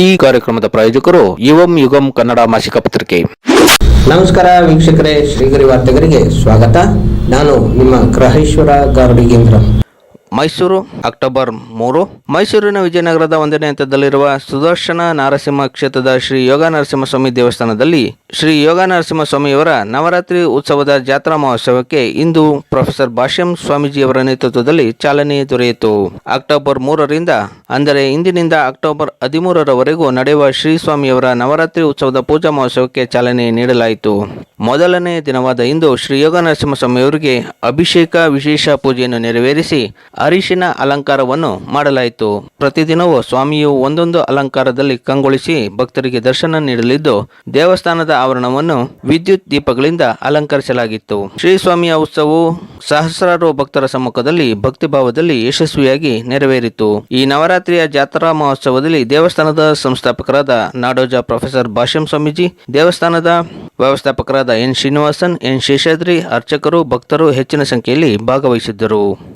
ಈ ಕಾರ್ಯಕ್ರಮದ ಪ್ರಾಯೋಜಕರು ಯುವಂ ಯುಗಂ ಕನ್ನಡ ಮಾಸಿಕ ಪತ್ರಿಕೆ. ನಮಸ್ಕಾರ ವೀಕ್ಷಕರೇ ಶ್ರೀಗರಿ ವಾರ್ತೆಗರಿಗೆ ಸ್ವಾಗತ. ನಾನು ನಿಮ್ಮ ಗ್ರಹೇಶ್ವರ ಗಾರ್ಡಿಗೇಂದ್ರ ಮೈಸೂರು ಅಕ್ಟೋಬರ್ ಮೂರು. ಮೈಸೂರಿನ ವಿಜಯನಗರದ ಒಂದನೇ ಹಂತದಲ್ಲಿರುವ ಸುದರ್ಶನ ನಾರಸಿಂಹ ಕ್ಷೇತ್ರದ ಶ್ರೀ ಯೋಗ ನರಸಿಂಹಸ್ವಾಮಿ ದೇವಸ್ಥಾನದಲ್ಲಿ ಶ್ರೀ ಯೋಗ ನರಸಿಂಹಸ್ವಾಮಿಯವರ ನವರಾತ್ರಿ ಉತ್ಸವದ ಜಾತ್ರಾ ಮಹೋತ್ಸವಕ್ಕೆ ಇಂದು ಪ್ರೊಫೆಸರ್ ಭಾಷ್ಯಂ ಸ್ವಾಮೀಜಿಯವರ ನೇತೃತ್ವದಲ್ಲಿ ಚಾಲನೆ ದೊರೆಯಿತು. ಅಕ್ಟೋಬರ್ ಮೂರರಿಂದ, ಅಂದರೆ ಇಂದಿನಿಂದ ಅಕ್ಟೋಬರ್ ಹದಿಮೂರರವರೆಗೂ ನಡೆಯುವ ಶ್ರೀ ಸ್ವಾಮಿಯವರ ನವರಾತ್ರಿ ಉತ್ಸವದ ಪೂಜಾ ಮಹೋತ್ಸವಕ್ಕೆ ಚಾಲನೆ ನೀಡಲಾಯಿತು. ಮೊದಲನೇ ದಿನವಾದ ಇಂದು ಶ್ರೀ ಯೋಗ ನರಸಿಂಹಸ್ವಾಮಿಯವರಿಗೆ ಅಭಿಷೇಕ ವಿಶೇಷ ಪೂಜೆಯನ್ನು ನೆರವೇರಿಸಿ ಅರಿಶಿನ ಅಲಂಕಾರವನ್ನು ಮಾಡಲಾಯಿತು. ಪ್ರತಿದಿನವೂ ಸ್ವಾಮಿಯು ಒಂದೊಂದು ಅಲಂಕಾರದಲ್ಲಿ ಕಂಗೊಳಿಸಿ ಭಕ್ತರಿಗೆ ದರ್ಶನ ನೀಡಲಿದ್ದು, ದೇವಸ್ಥಾನದ ಆವರಣವನ್ನು ವಿದ್ಯುತ್ ದೀಪಗಳಿಂದ ಅಲಂಕರಿಸಲಾಗಿತ್ತು. ಶ್ರೀ ಸ್ವಾಮಿಯ ಉತ್ಸವವು ಸಹಸ್ರಾರು ಭಕ್ತರ ಸಮ್ಮುಖದಲ್ಲಿ ಭಕ್ತಿಭಾವದಲ್ಲಿ ಯಶಸ್ವಿಯಾಗಿ ನೆರವೇರಿತು. ಈ ನವರಾತ್ರಿಯ ಜಾತ್ರಾ ಮಹೋತ್ಸವದಲ್ಲಿ ದೇವಸ್ಥಾನದ ಸಂಸ್ಥಾಪಕರಾದ ನಾಡೋಜ ಪ್ರೊಫೆಸರ್ ಭಾಷ್ಯಂ ಸ್ವಾಮೀಜಿ, ದೇವಸ್ಥಾನದ ವ್ಯವಸ್ಥಾಪಕರಾದ ಎನ್ ಶ್ರೀನಿವಾಸನ್, ಎನ್ ಶೇಷಾದ್ರಿ ಅರ್ಚಕರು, ಭಕ್ತರು ಹೆಚ್ಚಿನ ಸಂಖ್ಯೆಯಲ್ಲಿ ಭಾಗವಹಿಸಿದ್ದರು.